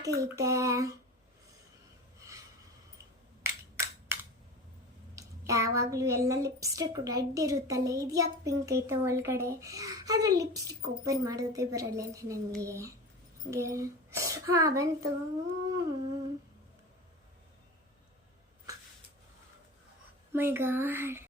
ಯಾಕೈತೆ ಯಾವಾಗಲೂ ಎಲ್ಲ lipstick red ಇರುತ್ತಲ್ಲ, ಇದು ಯಾಕೆ ಪಿಂಕ್ ಐತೆ ಒಳಗಡೆ? ಆದರೆ ಲಿಪ್ಸ್ಟಿಕ್ ಓಪನ್ ಮಾಡೋದೇ ಬರಲ್ಲ ನನಗೆ. ಹಾಂ ಬಂತು. ಮೈ ಗಾಡ್,